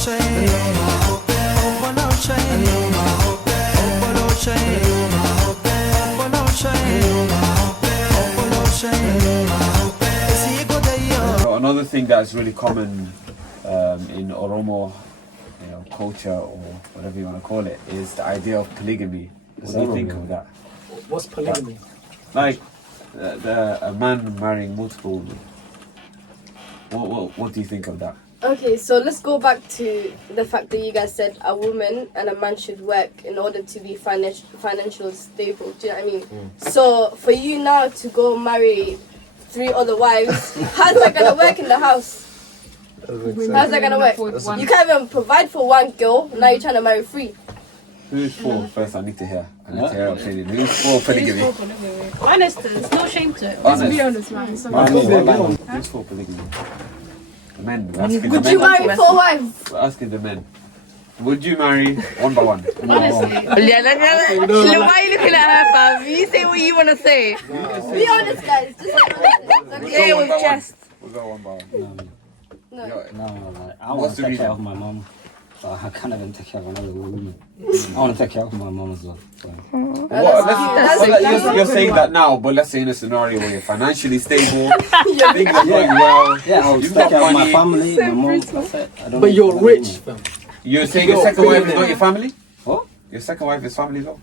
Another thing that's really common in Oromo culture, or whatever you want to call it, is the idea of polygamy. What do you think of that? What's polygamy? Like a man marrying multiple women. What do you think of that? Okay, so let's go back to the fact that you guys said a woman and a man should work in order to be financially stable. Do you know what I mean? So for you now to go marry 3 other wives, how's that gonna work in the house? How's that gonna work? You can't even provide for 1 girl, now you're trying to marry 3. Who's for? First, I need to hear. Your opinion. Who's for polygamy? Honest, there's no shame to it. Let's be honest, man. Who's for polygamy? The men. Would you marry 4 wives? We're asking the men. Would you marry 1 by 1? Honestly. Why are you looking at her, fam? You say what you want to say. Be honest, guys. Just Say it with chest. We'll go 1 by 1. No. No, I want to take care of my mom. So I can't even take care of another woman. I want to take care of my mom as well. So. You're saying that now, but let's say in a scenario where you're financially stable, things are going well. Yeah, I'll take care of my family, my mom. But you're rich, fam. You're saying your second wife is not your family? What? Your second wife is family as well?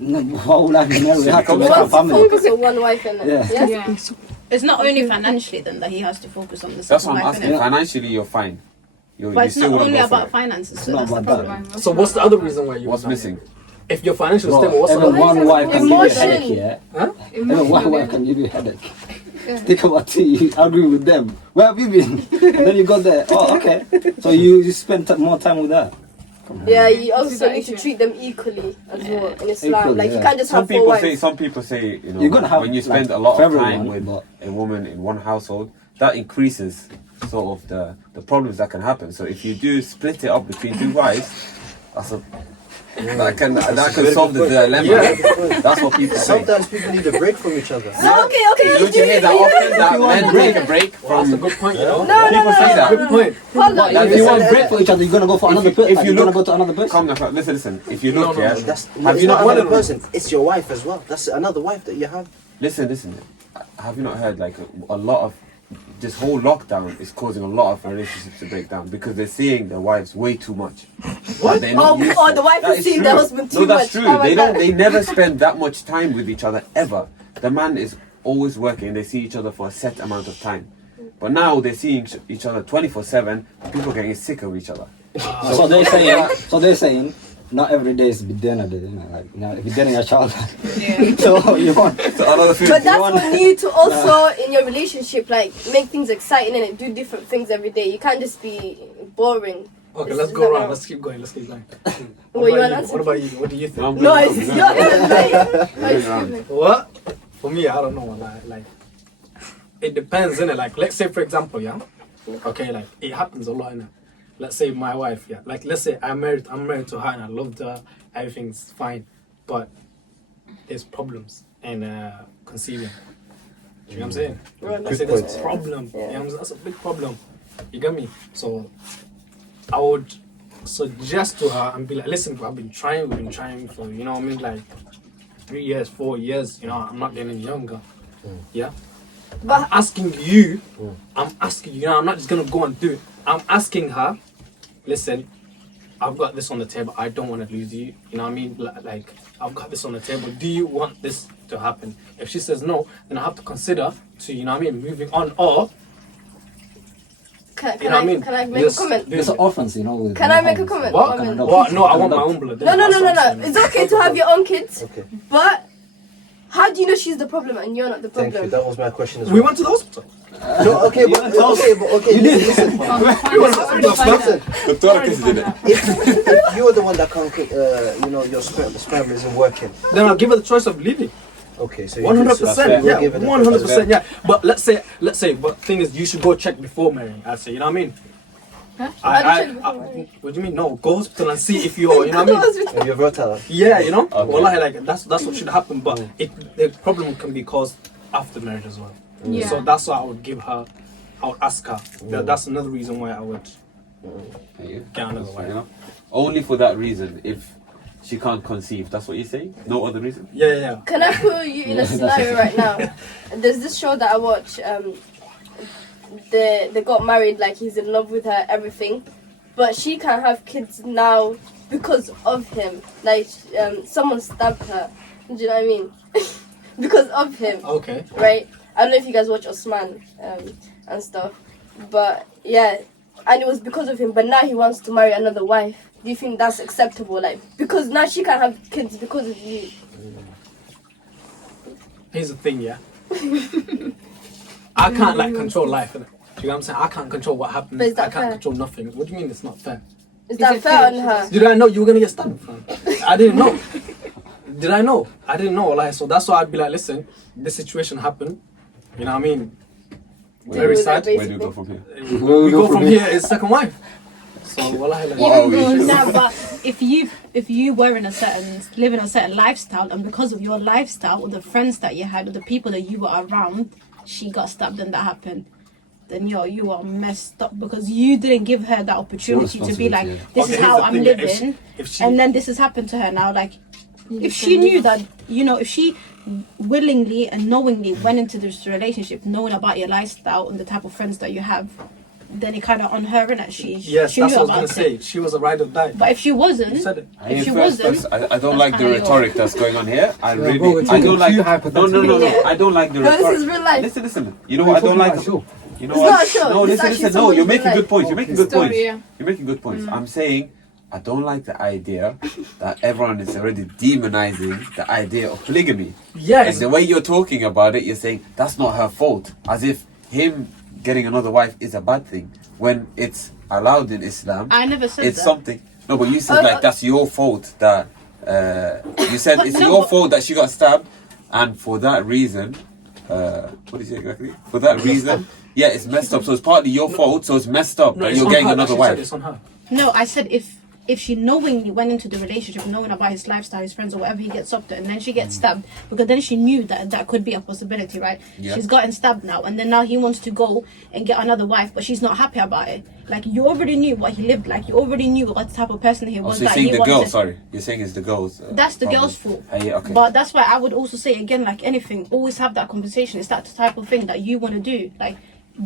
No, why would I be married? We have to He make a wants to family. focus on 1 wife in it. Yeah. Yes? It's not only financially then that he has to focus on the That's second what I'm wife, asking. innit? Financially, you're fine. But it's not only go for about it. finances, so It's that's not the about problem. So what's the other reason why you? What's missing? If you're financially Well, stable, what's the even other? one wife can give you a Emotion. headache, yeah? Huh? Even one wife can give you a headache. Think about 2, you agree with them. Where have you been? And then you got there. Oh, okay. So you spend more time with her. Yeah, you also need to treat them equally as well in Islam. Equally, Like you yeah. can't just have 4 wives. Some people say, You're gonna have, when you spend like, a lot for of time everyone, with but- a woman in one household, that increases sort of the problems that can happen. So if you do split it up between 2 wives, that can solve the dilemma. That's what people say. Sometimes people need a break from each other. No, okay, Don't you hear that often that men take a break That's a from? good point, you know. People say that. Good point. Hold on. Like, if you want break for each other, you're gonna go for another person. if you You're gonna look- go to another person. Come now, listen. If you look, No, yeah. That's Have it's you not not another heard? person? It's your wife as well. That's another wife that you have. Listen. Have you not heard like a lot of this whole lockdown is causing a lot of relationships to break down because they're seeing their wives way too much. What? They're not used Oh, to. the wife That is is seeing true. the husband too No, that's much. true. How about They that? They never spend that much time with each other ever. The man is always working. They see each other for a set amount of time. But now they're seeing each other 24/7. People are getting sick of each other. So they're saying, not every day is dinner day, you know, like, you know, if you're dating a child. So you want Another food. But that's for you to also in your relationship like make things exciting and do different things every day. You can't just be boring. Okay, This let's is go not around. right. Let's keep going. What you want to answer? What about you? What do you think? No, it's your turn. What? For me, I don't know. Like it depends, innit? Like, let's say, for example, yeah. Okay, like it happens a lot, innit? Let's say my wife, yeah. Like, let's say I'm married to her and I loved her. Everything's fine, but there's problems in conceiving. You know what I'm saying? Let's say there's a problem. You know what I'm saying? That's a big problem. You get me? So I would suggest to her and be like, listen, we've been trying for, you know what I mean, like 3 years, 4 years, you know, I'm not getting any younger. Yeah? But I'm asking you, you know, I'm not just gonna go and do it. I'm asking her, listen, I've got this on the table, I don't want to lose you, you know what I mean? Like, I've got this on the table, do you want this to happen? If she says no, then I have to consider to, you know what I mean, moving on, or can you know what I mean? Can I make a comment? It's an offense, you know. With Can I make a comment? What? Comment. What? No, I want my own blood. No. It's okay to have your own kids, Okay. but how do you know she's the problem and you're not the Thank you. problem? That was my question as well. We went to the hospital. No, okay, but you did. Listen, if you're the one that can't, you know, your sperm isn't working. Then I'll give her the choice of leaving. Okay, so 100%, yeah, give it a 100%, yeah. But let's say, but thing is, you should go check before marrying. I say, you know what I mean? Huh? What do you mean? No, go hospital and see if you're, you know what I mean? If you're fertile. Yeah, you know. Okay. Wallahi, like that's what should happen. But the problem can be caused after marriage as well. Yeah. So that's why I would give her. I would ask her. That's another reason why I would Yeah, Get another that's fair wife. enough. Only for that reason, if she can't conceive. That's what you're saying? No other reason? Yeah. Can I put you in a scenario right now? There's this show that I watch. They got married, like he's in love with her, everything, but she can't have kids now because of him. Like someone stabbed her. Do you know what I mean? Because of him. Okay. Right? I don't know if you guys watch Osman and stuff, but yeah, and it was because of him. But now he wants to marry another wife. Do you think that's acceptable? Like, because now she can't have kids because of you. Here's the thing, yeah. I can't like control life, innit? Do you know what I'm saying? I can't control what happens. But is that I can't fair? control nothing. What do you mean it's not fair? Is that fair on her? Did I know you were gonna get stabbed, fam? I didn't know. Did I know? I didn't know. Like, so that's why I'd be like, listen, this situation happened. You know what I mean? Very sad. Basically. Where do you go from here? We go from here is second wife. So wallahi, like, Wow, Even you though, should. no, but if you were in a certain living a certain lifestyle, and because of your lifestyle or the friends that you had or the people that you were around, she got stabbed and that happened, then you are messed up because you didn't give her that opportunity to be like, responsibility, this Okay, is here's how the I'm thing, yeah, living, if she- and then this has happened to her now. Like, if she knew that, if she willingly and knowingly went into this relationship knowing about your lifestyle and the type of friends that you have, then it kind of on her, innit? yes, she that's knew what I was about gonna it. say. She was a ride or die. But if she wasn't, You said it. if she First, wasn't, I don't that's like the kinda your- rhetoric that's going on here. I bro, really, we're I talking don't like. too No, hypothetical. I don't like the No, rhetoric. this is real life. Listen. You know what I don't like? Sure. You know It's what? not a show. No, It's listen. actually No, someone's you're making real good life. points. You're making good Story, points. yeah. You're making good points. I'm saying I don't like the idea that everyone is already demonizing the idea of polygamy. Yes. And the way you're talking about it, you're saying that's not her fault, as if him getting another wife is a bad thing when it's allowed in Islam. I never said It's that. something. No, but you said like that's your fault. That you said it's your fault that she got stabbed, and for that reason, what is it exactly? For that reason, yeah, it's messed up. So it's partly your fault. So it's messed up. No, that it's you're on getting her. another She said wife. it's on her. No, I said if she knowingly went into the relationship knowing about his lifestyle, his friends, or whatever he gets up to, and then she gets stabbed, because then she knew that could be a possibility, right? Yeah. She's gotten stabbed now, and then now he wants to go and get another wife, but she's not happy about it. Like, you already knew what he lived like. You already knew what type of person he Oh, was. so you're that saying he the wanted. girl? Sorry, you're saying it's the girls. That's the problem. girl's fault. Hey, okay. But that's why I would also say again, like anything, always have that conversation. Is that the type of thing that you want to do? Like,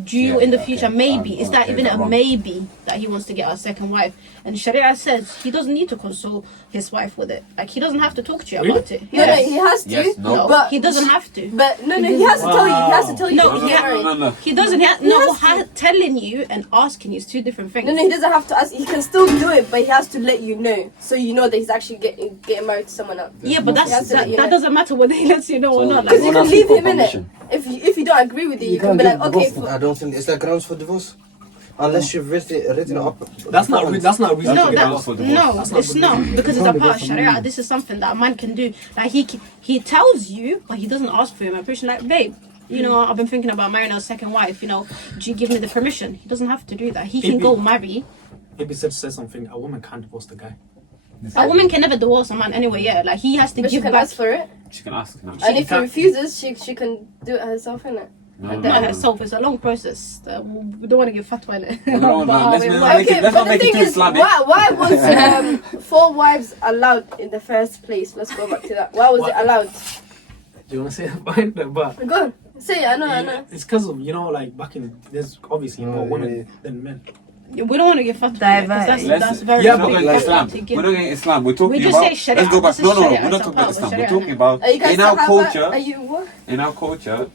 do you Yeah, in the yeah, future okay. maybe? Is that okay, even a wrong. maybe that he wants to get a second wife? And Sharia says he doesn't need to console his wife with it. Like, he doesn't have to talk to you Really? about it. No, he has to. Yes, no. No, But he doesn't have to. But no, he has to tell you. He has to tell you. No, that he he's ha- married. No. He doesn't have telling you and asking you is two different things. No, he doesn't have to ask. He can still do it, but he has to let you know, so you know that he's actually getting married to someone else. Yeah, but He has to let you that know. doesn't matter whether he lets you know or So- not. Because Like, you Everyone can asks leave for him in it. permission. If you don't agree with it, you can be like, okay, I don't think is that grounds for divorce, unless you've written it up. That's not a reason no, to get that's divorced. for no, divorce. That's not it's good not reason. because it's a can't part of divorce Sharia. This is something that a man can do. Like, he tells you, but he doesn't ask for your permission. Like, babe, I've been thinking about marrying a second wife. Do you give me the permission? He doesn't have to do that. He can go marry. If he said something, a woman can't divorce the guy. A woman can never divorce a man anyway. Yeah, like he has to but she give can back. ask for it, She can ask now. and if he can't- refuses, she can do it herself, innit? No, That herself is a long process. We don't want to give fatwa in it. No, But, let's we not will. make it- let's not but the make it thing too is, Islamic. why was 4 wives allowed in the first place? Let's go back to that. Why was it allowed? Do you want to say that point? But Go on, say it. I know. it's because of like back in there's obviously more women than men. We don't want to give fatwa. in it, 'cause That's very Yeah, we're not big going fatwa to Islam. to give. We're not going to Islam. We're talking We just about. say Sharia. Let's go back. This is No, Sharia. we're It's not a talking about part of Islam. We're Sharia, talking innit? about Are you guys in our still culture. Are you what? In our culture,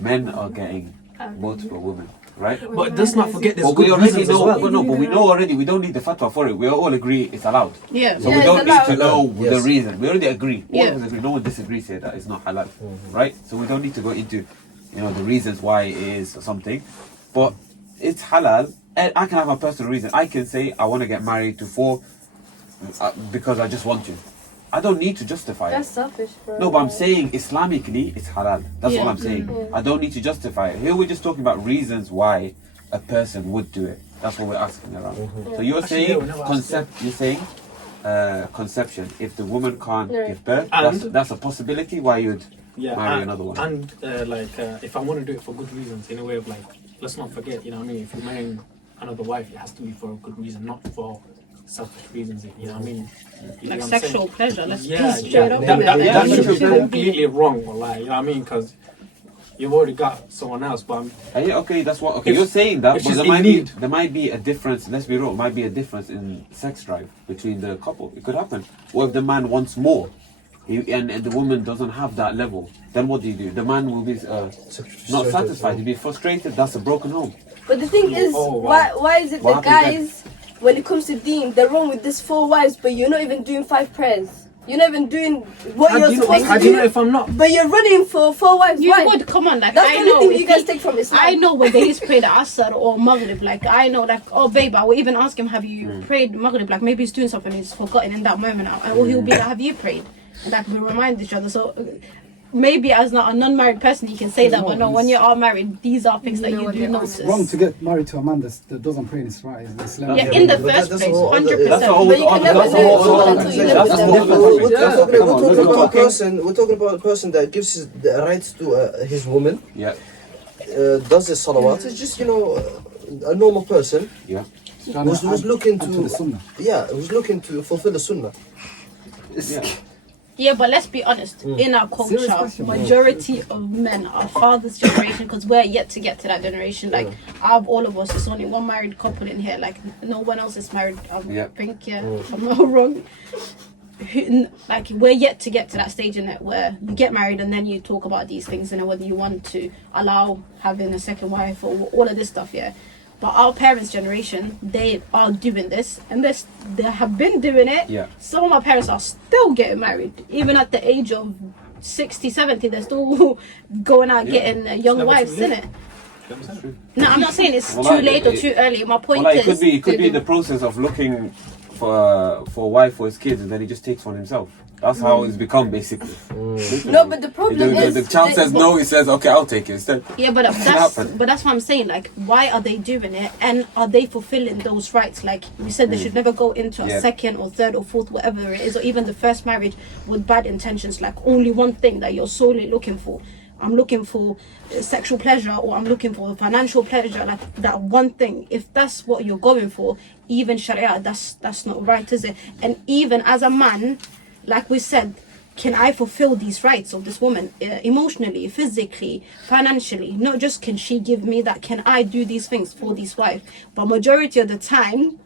men are getting multiple women, right? But let's not forget there's But we good already reasons as know. well. But we know already. We don't need the fatwa for it. We all agree it's allowed. Yeah. So Yeah, we it's don't need to allowed. know the reason. We already agree. All Yeah. of us agree. No one disagrees here that it's not halal, right? So we don't need to go into, the reasons why it is or something. But it's halal, and I can have a personal reason. I can say I want to get married to 4 because I just want to. I don't need to justify That's it. selfish, bro. No, but I'm saying Islamically it's halal. That's Yeah. what I'm saying. I don't need to justify it. Here we're just talking about reasons why a person would do it. That's what we're asking around. So you're Actually, saying yeah, we never asked You're saying conception. If the woman can't Yeah. give birth, And- that's a possibility why you'd Yeah, marry and, another one. And if I want to do it for good reasons, in a way of like, let's not forget, you know what I mean? If you're marrying another wife, it has to be for a good reason, not for selfish reasons. You know what I mean? You Like know what I'm sexual saying? pleasure. Let's Yeah, be straight up. that Yeah, should be sure. completely wrong, wallahi, you know what I mean? Because you've already got someone else, but Okay, that's what. Okay, If- you're saying that, if but she's there in might need. be a difference. Let's be real. Might be a difference in sex drive between the couple. It could happen. What if the man wants more, and the woman doesn't have that level? Then what do? The man will be not satisfied. He'll be frustrated. That's a broken home. But the thing is, Oh, wow. why is it What the happened guys, when it comes to deen, they're wrong with this 4 wives, but you're not even doing 5 prayers. You're not even doing what how you're do you supposed know, how to do you know do. if I'm not? But you're running for 4 wives. You Why? would come on, like That's I the only know. thing if you guys he- take from Islam. I know when they used to pray the Asr or Maghrib, like I know, like oh babe, I will even ask him, have you prayed Maghrib? Like maybe he's doing something, he's forgotten in that moment, or he'll be like, have you prayed? And like we remind each other. So maybe as not a non-married person, you can say that, but no, when you are married, these are things that you do notice. Wrong to get married to a man that doesn't pray in his right. Islam. Yeah, in the but first that's place, a whole other- 100%. That's a whole But you can never that's a know whole until other- you live that's with a them. whole different We're topic. talking Come on, let's about go. a person. We're talking about a person that gives the rights to his woman. Yeah, Does his salawat. It's just a normal person yeah. who's looking to the to sunnah. who's looking to fulfill the sunnah. Yeah. Yeah, but let's be honest. In our Serious culture, question, bro. majority of men are father's generation because we're yet to get to that generation. Like, out of all of us, there's only one married couple in here. Like, no one else is married. I think, if I'm not wrong. Like, we're yet to get to that stage in it where you get married and then you talk about these things and whether you want to allow having a second wife or all of this stuff, yeah. But our parents' generation, they are doing this, and they have been doing it. Yeah. Some of my parents are still getting married, even at the age of 60, 70. They're still going out getting young never wives, too late. innit? No, I'm not saying it's Well, too like, late or too early. My point Well, like, is, it could be the process of looking for a wife for his kids, and then he just takes one himself. That's how it's become, basically. No, but the problem is the child says no, he says okay, I'll take it instead. yeah, but that's what I'm saying. Like, why are they doing it, and are they fulfilling those rights? Like we said, they should never go into a second or third or fourth, whatever it is, or even the first marriage with bad intentions. Like only one thing that you're solely looking for. I'm looking for sexual pleasure, or I'm looking for financial pleasure. Like that one thing. If that's what you're going for, even Sharia, that's not right, is it? And even as a man, like we said, can I fulfill these rights of this woman emotionally, physically, financially? Not just can she give me that, can I do these things for this wife? But majority of the time,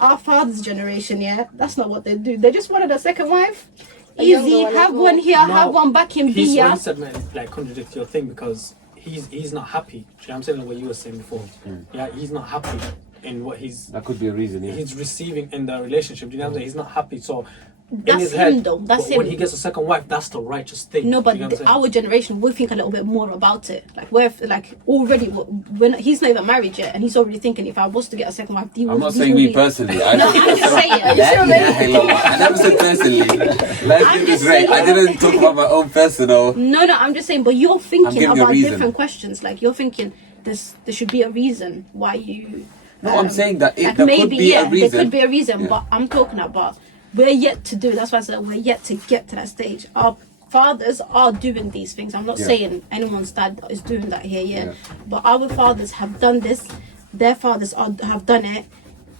our father's generation, that's not what they do. They just wanted a second wife. A younger Easy, one have as one well. here, have one back in He's Bia. when he said, man, like contradict your thing because he's not happy. Do you know what I'm saying? Like what you were saying before. Yeah, he's not happy in what That could be a reason. Yeah. he's receiving in the relationship. Do you know what I'm saying? He's not happy. So in That's his him head, though, that's when him. he gets a second wife, that's the righteous thing. No, but you know what I'm saying? our generation, we think a little bit more about it. Like we're like already, when he's not even married yet, and he's already thinking, if I was to get a second wife, I'm not saying me personally. No, I'm just saying. I never said personally. Let's I'm get this just right. saying- I didn't talk about my own personal. No, I'm just saying. But you're thinking giving you a about reason. different questions. Like you're thinking, there should be a reason why you. No, I'm saying that Like there maybe could be a there reason. could be a reason, Yeah. but I'm talking about we're yet to do. That's why I said we're yet to get to that stage. Our fathers are doing these things. I'm not Yeah. saying anyone's dad is doing that here, Yeah. but our fathers have done this. Their fathers have done it,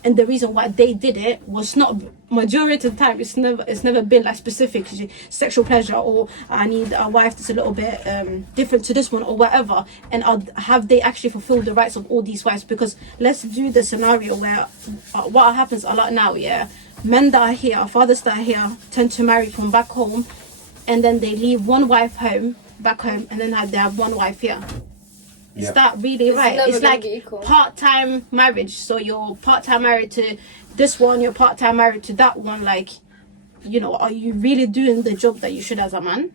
and the reason why they did it was not majority of the time. It's never been like specific sexual pleasure, or I need a wife that's a little bit different to this one, or whatever. And have they actually fulfilled the rights of all these wives? Because let's do the scenario where what happens a lot now, men that are here, fathers that are here, tend to marry from back home, and then they leave one wife back home, and then they have one wife here. Is Yeah. that really It's right? never It's gonna like be equal. part-time marriage. So you're part-time married to this one, you're part-time married to that one. Like, are you really doing the job that you should as a man?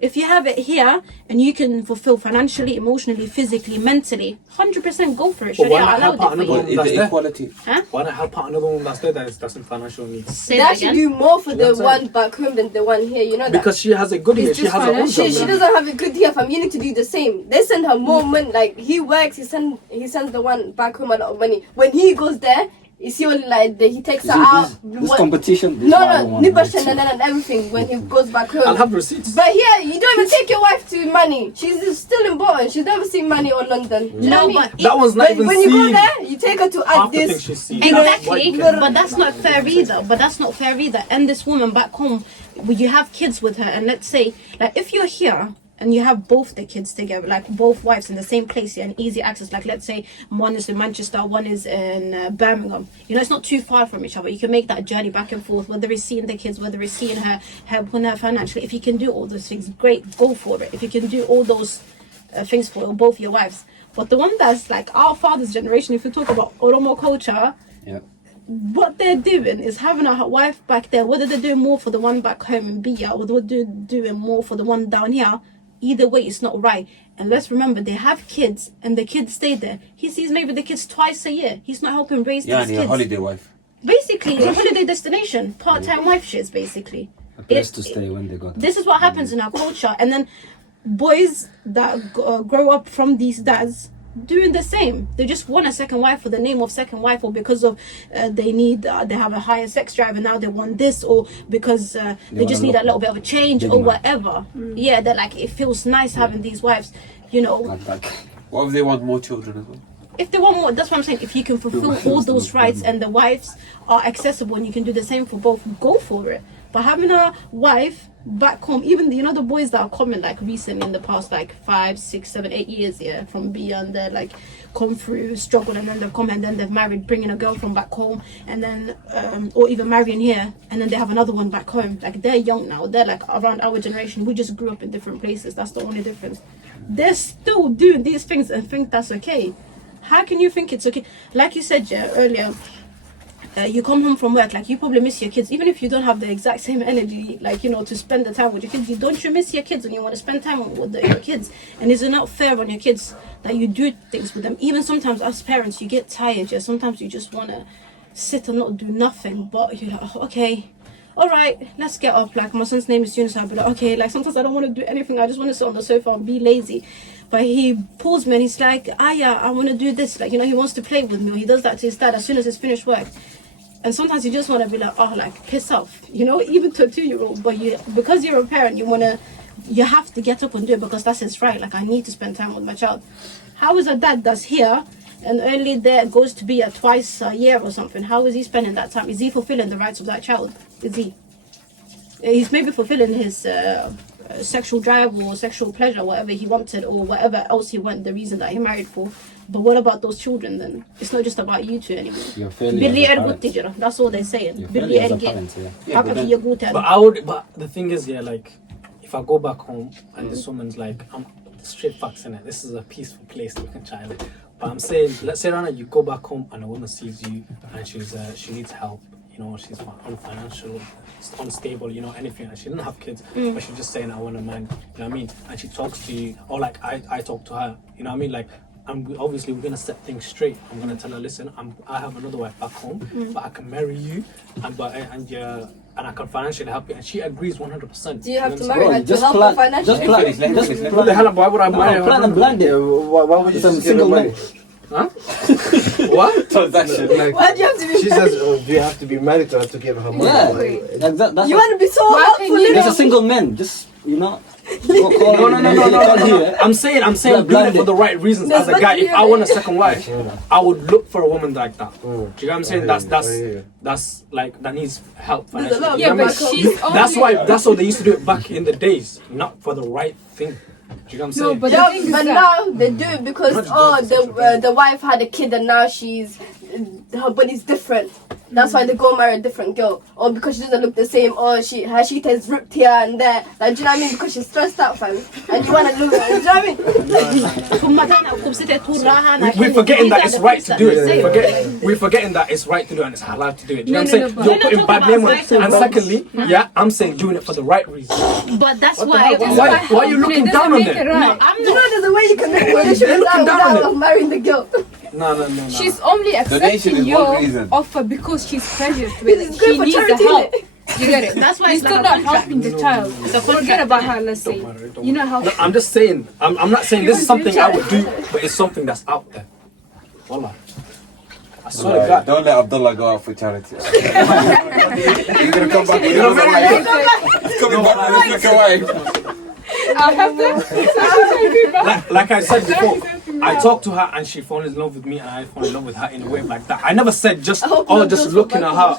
If you have it here and you can fulfill financially, emotionally, physically, mentally, 100% go for it. But why Sharia not help allowed out it for another you. one? Is That's the there. equality? Why not help out another one that's there that's in financial need? Say They that actually again. do more for You know the what I'm one back home than the one here. You know that. Because she has a good here. It's She just has her own financial. job. She doesn't have a good year, fam. You need to do the same. They send her more money. Like he works, he sends the one back home a lot of money. When he goes there, you see only like he takes her This- out. this What- competition. This No, one I don't no, want to Nibashan do. and everything when he goes back home. I'll have receipts. But here, you don't even take your wife to money. She's still in Bolton. She's never seen money or London. Do you know what I mean? but That one's not But even when you seen. go there, you take her to add Half the things this. she's seen. Exactly, That's but that's not fair either. And this woman back home, when you have kids with her, and let's say, like, if you're here and you have both the kids together, like both wives in the same place, and easy access, like let's say one is in Manchester, one is in Birmingham, you know, it's not too far from each other. You can make that journey back and forth, whether it's seeing the kids, whether it's seeing her, helping her financially. If you can do all those things, great, go for it. If you can do all those things for both your wives. But the one that's like our father's generation, if you talk about Oromo culture, Yeah. what they're doing is having a wife back there, whether they're doing more for the one back home in Bia or they're doing more for the one down here, either way it's not right. And let's remember, they have kids and the kids stay there. He sees maybe the kids twice a year. He's not helping raise Yeah, these and your kids. holiday wife. Basically a holiday destination, part-time wife shits basically. A place to stay when they got. This is what happens in our culture. And then boys that grow up from these dads doing the same. They just want a second wife for the name of second wife, or because of they have a higher sex drive and now they want this, or because they just need a little bit of a change or whatever. Yeah, they're like, it feels nice having these wives, you know. Like, What if they want more children as well? If they want more, that's what I'm saying. If you can fulfill all those rights and the wives are accessible and you can do the same for both, go for it. But having a wife back home, even the boys that are coming like recently in the past like 5, 6, 7, 8 years, yeah, from beyond, they're like come through struggle and then they've come and then they've married, bringing a girl from back home, and then or even marrying here and then they have another one back home. Like they're young now, they're like around our generation. We just grew up in different places. That's the only difference. They're still doing these things and think that's okay. How can you think it's okay? Like you said, yeah, earlier, you come home from work, like you probably miss your kids, even if you don't have the exact same energy, like, to spend the time with your kids. Don't you miss your kids and you want to spend time with your kids? And is it not fair on your kids that you do things with them? Even sometimes as parents, you get tired, yeah. Sometimes you just want to sit and not do nothing, but you're like, oh, okay, all right, let's get up. Like my son's name is Yunus, I'll be like, okay, like sometimes I don't want to do anything. I just want to sit on the sofa and be lazy. But he pulls me and he's like, yeah, I want to do this. Like, he wants to play with me. Or he does that to his dad as soon as he's finished work. And sometimes you just want to be like, like piss off, even to a 2-year-old. But because you're a parent, you have to get up and do it because that's his right. Like, I need to spend time with my child. How is a dad that's here and only there goes to be twice a year or something? How is he spending that time? Is he fulfilling the rights of that child? Is he? He's maybe fulfilling his sexual drive or sexual pleasure, whatever he wanted or whatever else he wanted, the reason that he married for. But what about those children then? It's not just about you two anymore. you're fairly as a parent. That's all they're saying. You're fairly as a parent, yeah. But the thing is, yeah, like, if I go back home and this woman's like, I'm straight facts in it, this is a peaceful place, you can try it. But I'm saying, let's say, Rana, you go back home and a woman sees you and she needs help. She's unfinancial, unstable, anything. And she didn't have kids, but she's just saying, I want a man, you know what I mean? And she talks to you, or like I talk to her, you know what I mean? Like, we're gonna set things straight. I'm gonna tell her, listen, I have another wife back home, but I can marry you, and I can financially help you. And she agrees 100%. Do you have to Bro, marry her to just help her plan. financially? Just plan. Just Let me What the hell? Why would I marry her? plan and blind it. Why would you Some just give her single money? man. Huh? What? Transaction. Like, Why do you have to be she says, do you have to be married to her to give her money? Yeah, Like, that's You want to be so Why helpful, can you- There's a little. single man. Just No. I'm saying doing it for the right reasons. There's As a guy, nothing if I here, want a man. second wife, I would look for a woman like that. Do you know what I'm saying? I hear you. That's like that needs help There's a lot financially. of You know what I people mean? she's That's only- why. That's how they used to do it back in the days, not for the right thing. Do you know what I'm saying? No, but Yeah, the thing is but that now they do it because the wife had a kid and now her body's different. That's why they go marry a different girl, or because she doesn't look the same, or her sheet is ripped here and there. Like, do you know what I mean? Because she's stressed out, fam, and you want to look. Do you know what I mean? We're forgetting that it's right to do it. We're forgetting that it's right to do it and it's halal to do it. Do you know what I'm saying? but- You're putting bad name on it. And secondly, I'm saying doing it for the right reason. But that's What the why. hell? Why are you looking down on it? Right. I'm Do you know not. there's a way you can make money looking down on without marrying the girl. No. She's only Donation accepting is your one reason. offer because she's pressured with it. It's She good for needs the charity, help. innit? You get it? That's why You're it's still like a not contract. helping the child. It's a Forget contract. about her, let's say. Don't You know how. No, I'm just saying. I'm not saying this is something I would do, but it's something that's out there. Wallah. I swear to God. Don't let Abdullah go out for charity. He's gonna come back with another wife. He's coming back with a second wife. Like I said before, I talked to her and she fell in love with me and I fell in love with her in a way like that. I never said just just looking at her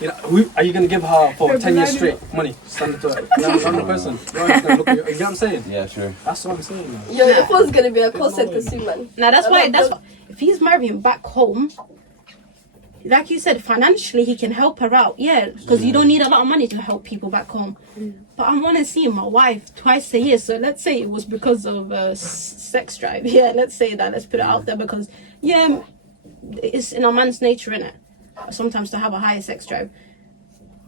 you know, are you gonna give her for 10 years straight money? Stand it to her. I'm the person. You're just gonna look at you know what I'm saying? Yeah, sure. That's what I'm saying, man. Your phone's gonna be a call center soon, man. Now that's why if he's marrying back home, like you said, financially he can help her out, yeah, because you don't need a lot of money to help people back home. But I want to see my wife twice a year. So let's say it was because of sex drive. Yeah, let's say that. Let's put it out there because it's in a man's nature, innit? Sometimes to have a higher sex drive.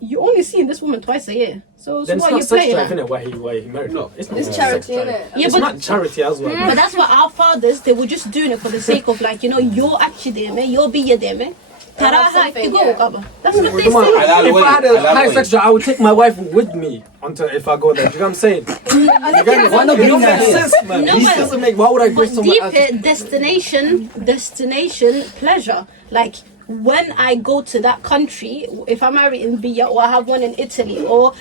You only see this woman twice a year. So Then what it's not are you sex playing drive, at? innit? Why he married? No, It's charity, innit? Yeah, it's but not charity as well. But that's what our fathers, they were just doing it for the sake of like, you know, you're actually there, man. You'll be there, man. That's what they say. If I had a high sex drive, I would take my wife with me until if I go there. Do you know what I'm saying? Why not It bring don't her make here? sense, man. No, It but- doesn't make. Why would I go But somewhere deep else? it, destination, pleasure. Like when I go to that country, if I'm married in Bia or I have one in Italy or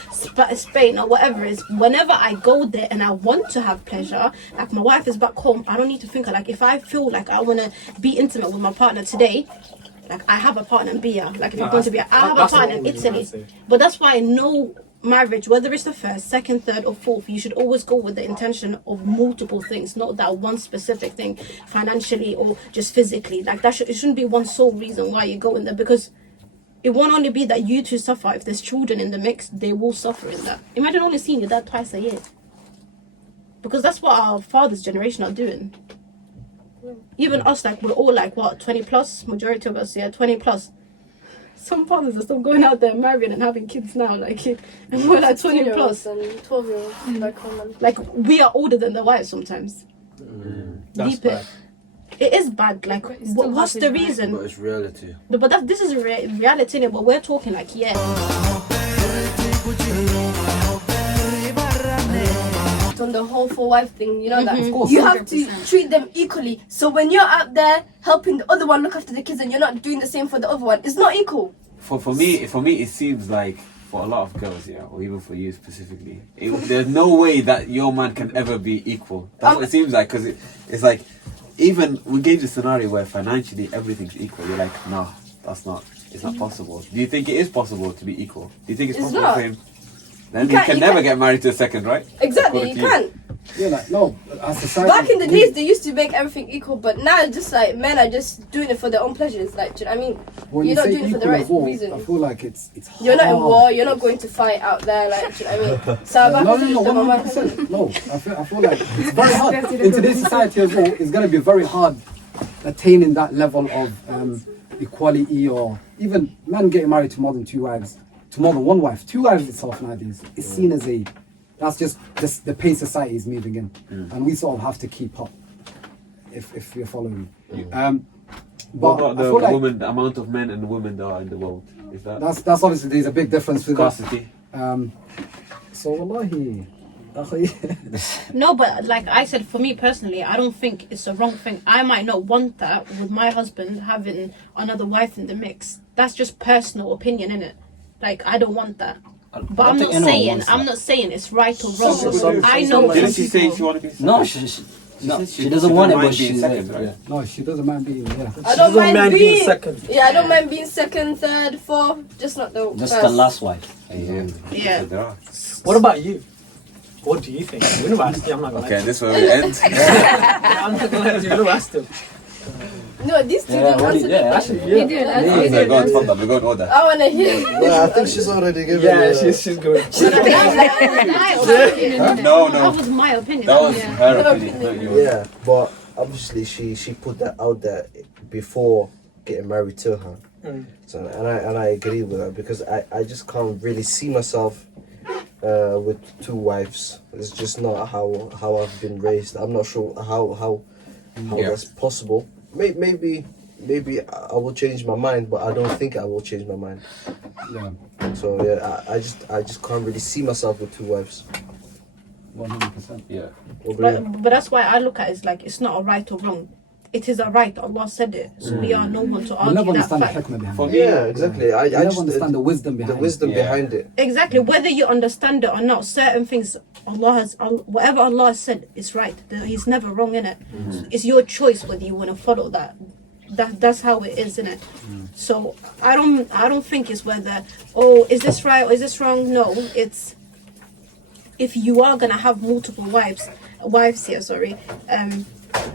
Spain or whatever it is, whenever I go there and I want to have pleasure, like my wife is back home, I don't need to think of like if I feel like I want to be intimate with my partner today. Like I have a partner in Bia. Like if you're going to be, I have a that's partner in what we Italy. say. But that's why no marriage, whether it's the first, second, third, or fourth, you should always go with the intention of multiple things, not that one specific thing, financially or just physically. Like it shouldn't be one sole reason why you go in there because it won't only be that you two suffer. If there's children in the mix, they will suffer in that. Imagine only seeing your dad twice a year. Because that's what our father's generation are doing. Even us, like we're all like what 20 plus, majority of us, 20 plus. Some fathers are still going out there marrying and having kids now, like and we're like 20 plus. And 12-year-olds back home. And Like we are older than the wives sometimes. That's Deep bad. it is bad. Like what's the reason? But it's reality. But this is reality, innit? But we're talking like on the whole for wife thing, you know that course, you have to 100%. treat them equally. So when you're out there helping the other one look after the kids and you're not doing the same for the other one, it's not equal. For me, it seems like for a lot of girls, or even for you specifically, there's no way that your man can ever be equal. That's what it seems like, because it's like, even we gave the scenario where financially everything's equal. You're like, no, it's not possible. Do you think it is possible to be equal? Do you think it's It's possible not. for him? Then You you can can't- never get married to a second, right? Exactly, According you to can't. Yeah, like no. As society, Back in the days, they used to make everything equal, but now it's just like men are just doing it for their own pleasures. Like, do you know what I mean? when You're you not say doing it for the equal right as well, reason. I feel like it's hard. You're not in war. You're not going to fight out there. Like, do you know what I mean? So back No, in the no, days, my man 100%. No, I feel like it's very hard. In today's society as well, it's going to be very hard attaining that level of equality, or even men getting married to more than two wives, to more than one wife. Two wives itself nowadays is seen as that's just the pace society is moving in, and we sort of have to keep up if you're following me. What But about I the feel like women, the amount of men and women that are in the world? Is that that's obviously there's a big difference with that. scarcity? So wallahi, No, but like I said, for me personally, I don't think it's a wrong thing. I might not want that with my husband having another wife in the mix. That's just personal opinion, innit? Like I don't want that. But I'm not saying it's right or wrong. I know Didn't some she say people. she wanted to be No, second? she doesn't want it, mind but being she's second, right? no, she doesn't mind being I She don't doesn't mind mind being being second. Yeah, I don't mind being second, third, fourth. Just not the just first. the last wife. Yeah. So there are. What about you? What do you think? University, I'm not gonna Okay, lie. this is where we end. I'm not gonna lie to you. University. No, these two Yeah, didn't answer the question. actually, Okay, go on, Fadda, we go in order. I want to hear. Well, I think she's already given. Yeah, she's good. My opinion. No, That no. was my opinion. That was Yeah. her opinion, not yours. Yeah, but obviously she put that out there before getting married to her. So and I agree with her because I just can't really see myself with two wives. It's just not how I've been raised. I'm not sure how that's possible. Maybe I will change my mind, but I don't think I will change my mind. Yeah, So yeah, I just can't really see myself with two wives. 100%. Yeah. But that's why I look at it as like it's not a right or wrong. it is a right. Allah said it, so we are no one to You never argue that understand the fact. hikmah behind For it. me, Yeah, exactly. I You never just understand the wisdom behind the wisdom Yeah. behind it. Exactly, whether you understand it or not, certain things whatever Allah has said is right. He's never wrong in it. It's your choice whether you want to follow that. That's how it is, innit? So I don't think it's whether, oh, is this right or is this wrong? No, it's if you are gonna have multiple wives here, sorry,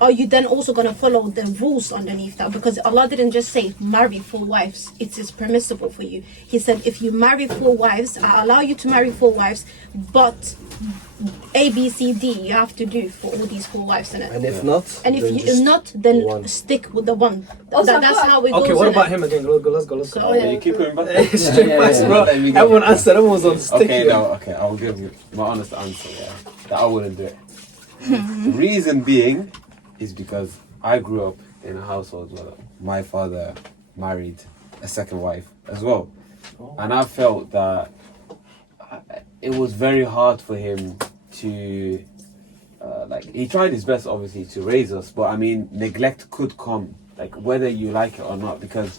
are you then also going to follow the rules underneath that? Because Allah didn't just say marry 4 wives, it is permissible for you. He said if you marry 4 wives, I allow you to marry 4 wives, but A, B, C, D you have to do for all these 4 wives in it. And if not, And if then you just not, then one. stick with the one. Also, That's how it goes. Okay, what about innit? him again? Let's go. Oh, yeah. you keep going back. Straight facts, bro. Let me go. Everyone answered. Everyone's on stick. Okay, here. no, okay, I will give you my honest answer. Yeah, that I wouldn't do it. The reason being is because I grew up in a household where my father married a second wife as well, and I felt that it was very hard for him to. Like he tried his best, obviously, to raise us, but I mean, neglect could come, like whether you like it or not, because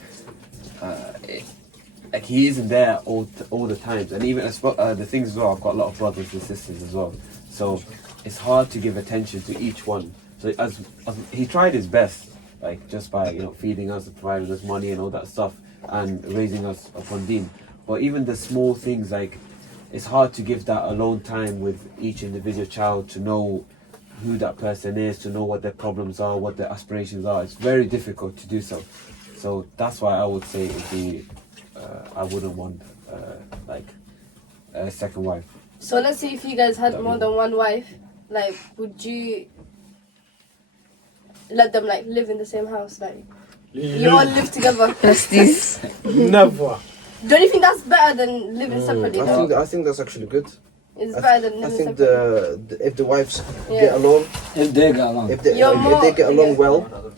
like he isn't there all the times, and even the things as well. I've got a lot of brothers and sisters as well, so it's hard to give attention to each one. So as he tried his best, like just by feeding us, providing us money and all that stuff, and raising us upon Deen. But even the small things, like it's hard to give that alone time with each individual child to know who that person is, to know what their problems are, what their aspirations are. It's very difficult to do so. So that's why I would say it'd be, I wouldn't want like a second wife. So let's say if you guys had more than one wife, like, would you let them like live in the same house? Like, you all live together. Besties. Never. Don't you think that's better than living separately? though? I think that's actually good. It's better than I living think separately. if the wives Yeah. get along, If they get along. if they get along well,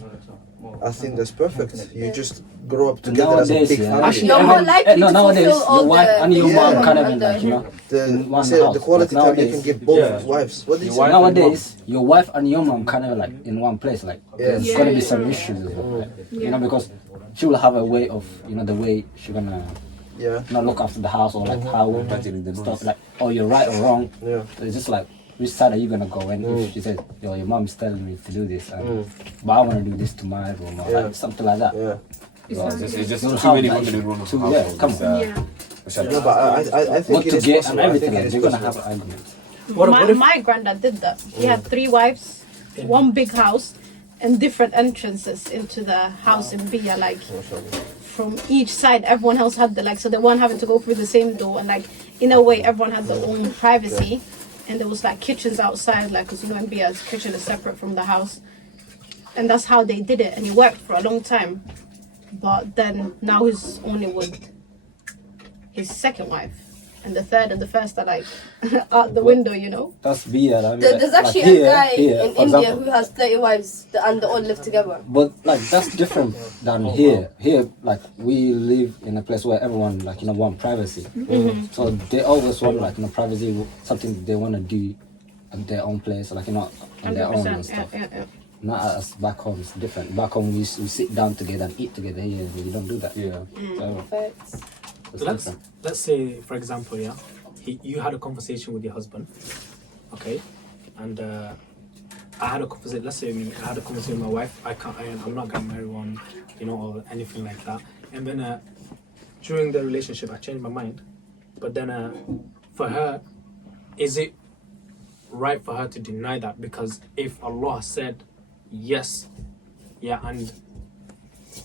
I think that's perfect. You just grow up together as a Nowadays, big yeah. family. Actually, You're more likely to nowadays, fulfill all your wife the- and your Yeah. mom kind of and like, the- in one The house. quality Like time you nowadays, can give both Yeah. wives. What did you Your say? wife and nowadays, your wife and your mom kind of like in one place. Like there's Yeah. gonna be some issues as well, right? Because she will have a way of, the way she's gonna Yeah. look after the house, or like how Budgeting the stuff noise. like, oh, you're right or wrong. Yeah. So it's just like, which side are you gonna go? And if she says, yo, your mom's telling me to do this, but I want to do this to my room, or Yeah. like something like that. Yeah. So It's just you'll too have many that women in one issue. household. Yeah, come It's, on. which I- No, but I think What it to is get possible. and I everything, think it like, is you're gonna possible. have arguments. My granddad did that. He had 3 wives, one big house, and different entrances into the house in Bia. Like from each side, everyone else had so they weren't having to go through the same door, and like in a way, everyone had their own privacy. And there was like kitchens outside, like because in Bia's kitchen is separate from the house, and that's how they did it. And it worked for a long time. But then now he's only with his second wife, and the third and the first are like out the window, That's weird. I mean, There's like actually here, a guy here, in for India example. who has 30 wives and they all live together. But like that's different than here. Here, like we live in a place where everyone want privacy. So they always want privacy, something they want to do at their own place, on their own and 100%. stuff. Yeah. Not as back home. It's different. Back home we sit down together and eat together. Here we don't do that. Yeah. So Facts. it's Let's different. say, for example, you had a conversation with your husband, okay, and I had a conversation. Let's say I had a conversation with my wife. I'm not gonna marry one, or anything like that. And then during the relationship, I changed my mind. But then for her, is it right for her to deny that? Because if Allah said yes, and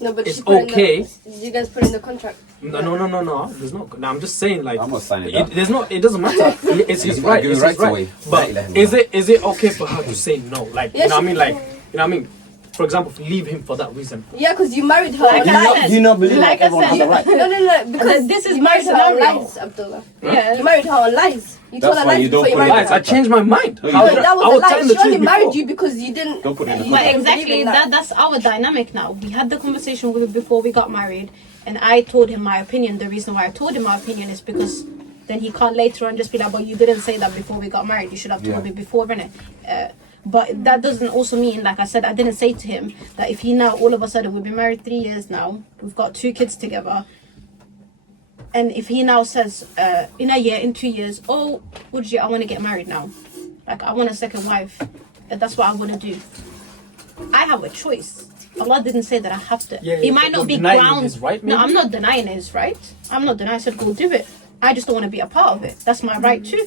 No, but It's she put in okay. you guys put in the contract. no, there's no. No, I'm just saying, like, I'm not signing it, that. there's no. It doesn't matter. It's his He's right. giving It's right his right. away. But Right, is it okay for her to say no? Like, Yeah, you know what I she- mean? Like, you know what I mean? For example, leave him for that reason. Yeah, because you married her Like on I lies. said- Do you not believe like I everyone has said- a right? No, because This is you my married her on scenario. lies, Abdullah. Yeah. You married her on lies. You told That's her why lies you don't before you put it married in her. I changed my mind. No, you How don't. did That was I a was lie. telling She the only truth married before. you because you didn't. Don't put it in the you But contract. didn't believe exactly in that. that's our dynamic now. We had the conversation with before we got married, and I told him my opinion. The reason why I told him my opinion is because then he can't later on just be like, "But you didn't say that before we got married. You should have told Yeah. me before, innit?" But that doesn't also mean, like I said, I didn't say to him that if he now all of a sudden, we've been married 3 years now, we've got 2 kids together, and if he now says in a year, in 2 years, oh, Uji, I want to get married now, like I want a second wife, and that's what I want to do, I have a choice. Allah didn't say that I have to. It might not be grounds. Right, no, I'm not denying it is right. I'm not denying. I said go do it. I just don't want to be a part of it. That's my right too.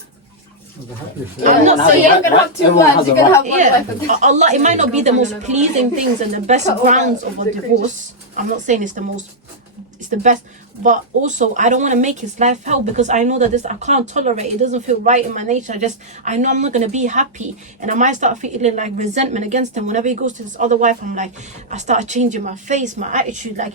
I'm not saying you're gonna have 2 wives. You're gonna have one wife. Allah, it might not be the most pleasing things and the best grounds of a divorce. I'm not saying it's the best, but also I don't want to make his life hell, because I know that I can't tolerate it. It doesn't feel right in my nature. I know I'm not going to be happy, and I might start feeling like resentment against him whenever he goes to this other wife. I'm like, I start changing my face, my attitude, like,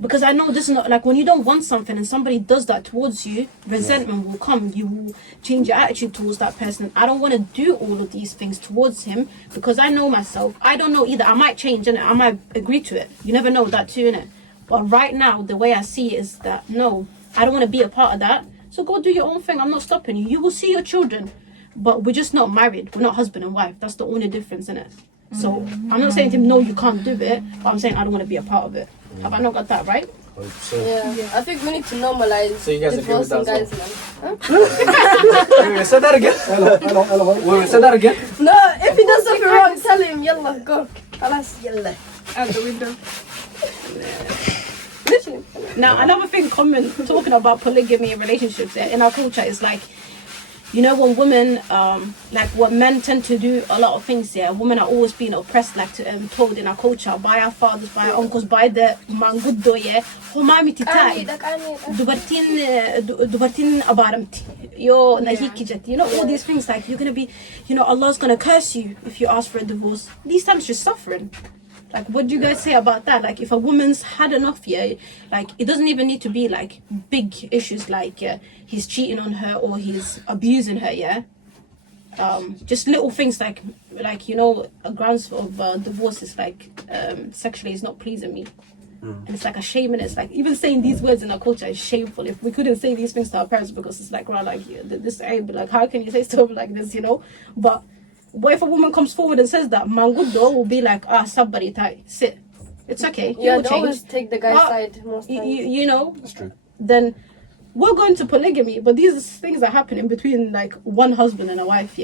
because I know this is not, like, when you don't want something and somebody does that towards you, resentment will come. You will change your attitude towards that person. I don't want to do all of these things towards him, because I know myself. I don't know either. I might change, innit? I might agree to it. You never know that too, innit? But right now, the way I see it is that, no, I don't want to be a part of that. So go do your own thing. I'm not stopping you. You will see your children. But we're just not married. We're not husband and wife. That's the only difference in it. So I'm not saying to him, no, you can't do it. But I'm saying I don't want to be a part of it. Have I not got that right? Yeah. I think we need to normalize divorcing guys now. Wait, say that again. Hello. Wait, say that again. No, if he does something wrong, tell him, yalla, go. Alas, yalla. Out the window. Literally. Now, another thing common, talking about polygamy in relationships in our culture is like, you know, when women, like what men tend to do a lot of things, women are always being oppressed, like told in our culture, by our fathers, by our uncles, by the manguddo, humami titai, dubartin abaramti, yo nahikijat, you know, all these things, like you're gonna be, you know, Allah's gonna curse you if you ask for a divorce. These times you're suffering. Like, what do you guys say about that? Like, if a woman's had enough, like, it doesn't even need to be, like, big issues like he's cheating on her or he's abusing her, just little things like you know, grounds of divorce is like, sexually is not pleasing me. And it's like a shame, and it's like, even saying these words in our culture is shameful. If we couldn't say these things to our parents, because it's like, well, like, this ain't, but like, how can you say stuff like this, you know? But if a woman comes forward and says that, Manguddo will be like, somebody sit. It's okay. Yeah, they always take the guy's side most times. You know? That's true. Then we're going to polygamy, but these things are happening between like one husband and a wife,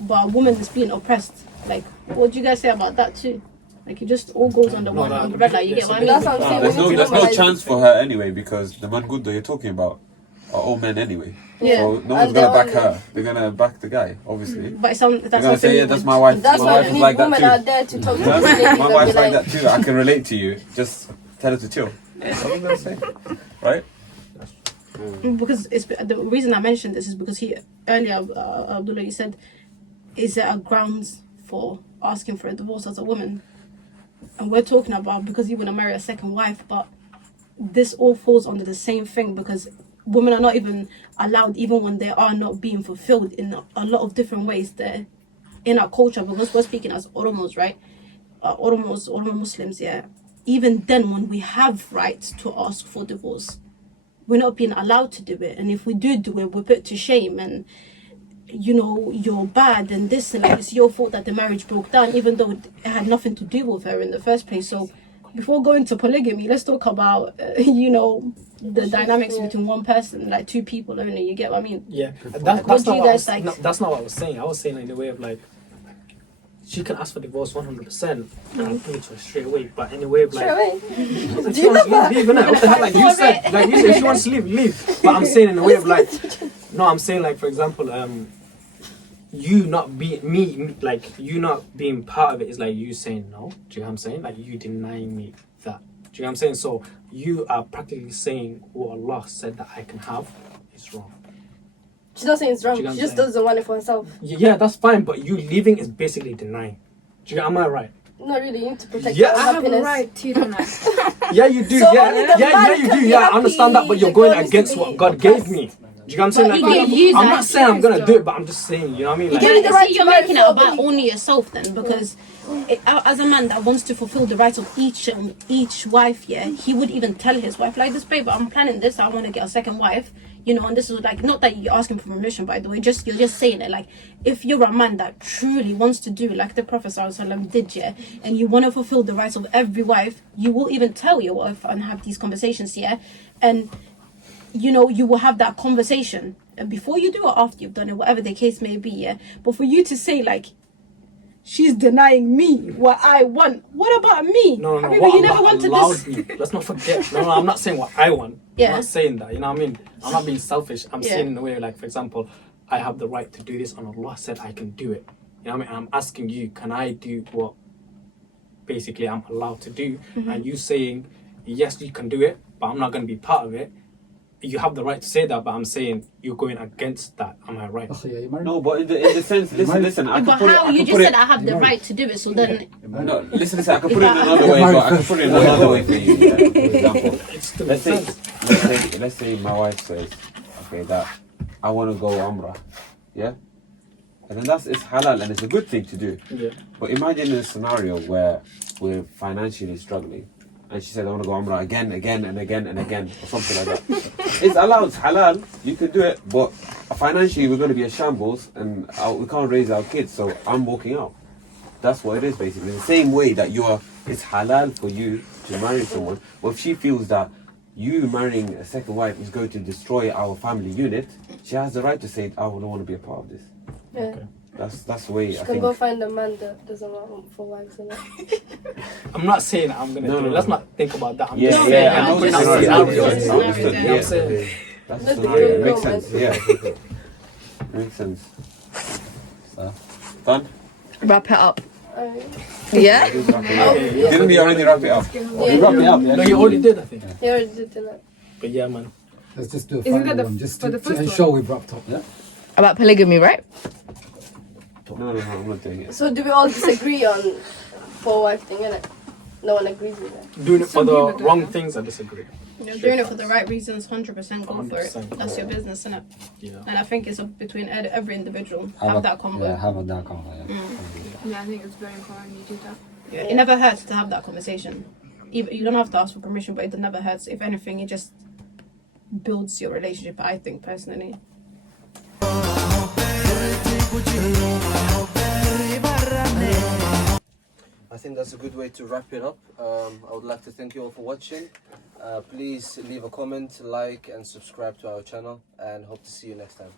but a woman is being oppressed. Like, what do you guys say about that too? Like, it just all goes under one umbrella. You get what I mean? That's what I'm saying. There's no chance for her anyway, because the Manguddo you're talking about are all men anyway. Yeah. So no one's gonna back her. They're gonna back the guy, obviously. But it's that's They're gonna say, that's my wife. That's my why wife we is need like women that out there to talk to too. ladies My and wife's be like like, that too. I can relate to you. Just tell her to chill. That's what I'm gonna say, right? Because it's the reason I mentioned this is because earlier, Abdullah, you said, is there a grounds for asking for a divorce as a woman? And we're talking about because you want to marry a second wife, but this all falls under the same thing, because women are not even allowed, even when they are not being fulfilled in a lot of different ways there in our culture, because we're speaking as Oromos, right? Oromo Muslims, even then when we have rights to ask for divorce, we're not being allowed to do it. And if we do it, we're put to shame, and you know, you're bad and this, and like, it's your fault that the marriage broke down, even though it had nothing to do with her in the first place. So before going to polygamy, let's talk about you know, the dynamics between one person, like two people only. You get what I mean? Yeah, That's not what I was saying. I was saying in the way of like, she can ask for divorce 100%, and I'll give it to her straight away. But in the way of like, if she wants to leave, like you said, if she wants to leave. But I'm saying in the way of like, no, I'm saying like, for example, you not being me, like you not being part of it is like you saying no. Do you know what I'm saying? Like you denying me that. Do you know what I'm saying? So you are practically saying what Allah said that I can have is wrong. she's not saying it's wrong. She just doesn't want it for herself. Yeah, that's fine. But you leaving is basically denying. Am I right? Not really. You need to protect Yeah, your I have a happiness. right to deny. Yeah, you do. So only yeah, the man you can do. be Yeah, I happy, understand that, but you're the going girl needs to against be what God gave oppressed. me. Do you know what I'm saying? But Like, you can use I'm that not saying I'm gonna though. do it, but I'm just saying. You know what I mean? Like, give me the right you're to marry making it about somebody. only yourself then, because as a man that wants to fulfill the rights of each wife, he would even tell his wife like this, babe, I'm planning this, I want to get a second wife. you know, and this is like, not that you're asking for permission, by the way, just you're just saying it. Like, if you're a man that truly wants to do like the Prophet ﷺ did, yeah, and you want to fulfill the rights of every wife, you will even tell your wife and have these conversations, yeah, and you know, you will have that conversation before you do or after you've done it, whatever the case may be, yeah. But for you to say like, she's denying me what I want. What about me? No, Habiba, what you never Allah wanted allowed this. me. Let's not forget. No, I'm not saying what I want. Yeah. I'm not saying that. You know what I mean? I'm not being selfish. I'm Yeah. saying in a way, like, for example, I have the right to do this, and Allah said I can do it. You know what I mean? I'm asking you, can I do what basically I'm allowed to do? And you saying, yes, you can do it, but I'm not going to be part of it. You have the right to say that, but I'm saying you're going against that. Am I right? Okay, yeah, you married? No, but in the sense, listen. I But can put it. how? I You can just put said it. I have the right to do it, so then... No, listen. I can put it in another way. But I can put it in another way for you. Yeah? For example, It's still let's say my wife says, okay, that I want to go Umrah, yeah, and then it's halal and it's a good thing to do. Yeah. But imagine a scenario where we're financially struggling, and she said, I want to go Umrah again, or something like that. It's allowed, it's halal, you can do it, but financially we're going to be a shambles, and we can't raise our kids, so I'm walking out. That's what it is, basically. The same way that it's halal for you to marry someone, but if she feels that you marrying a second wife is going to destroy our family unit, she has the right to say, I don't want to be a part of this. Yeah. Okay. That's the way She I can think. go find a man that doesn't want for wives and that. I'm not saying I'm going to do it. Let's not think about that. I'm Yeah, just yeah, saying, I know I'm the just scenario. scenario. I understood, You know what I'm saying? That's the Let's scenario. do It makes it. sense. Yeah. Makes sense. So, Done? Wrap it up. Alright. Yeah? Didn't we already wrap it up? we wrap it up, No, yeah? you already did, I think. He already did that. But yeah, man. Let's just do a Isn't final that the- one, just for the to first ensure one? we've wrapped up. Yeah. About polygamy, right? No, I'm not doing it. So do we all disagree on four wife thing, innit? No one agrees with that. Doing it for Some the people do wrong that. things, I disagree. You're doing it for the right reasons, 100% go for it. 100%. That's your business, innit? Yeah. And I think it's up between every individual. Have that convo. Yeah, have that convo, yeah. Yeah, I think it's very important you do that. Yeah, it never hurts to have that conversation. Even, you don't have to ask for permission, but it never hurts. If anything, it just builds your relationship, I think, personally. I think that's a good way to wrap it up. I would like to thank you all for watching. Please leave a comment, like, and subscribe to our channel, and hope to see you next time.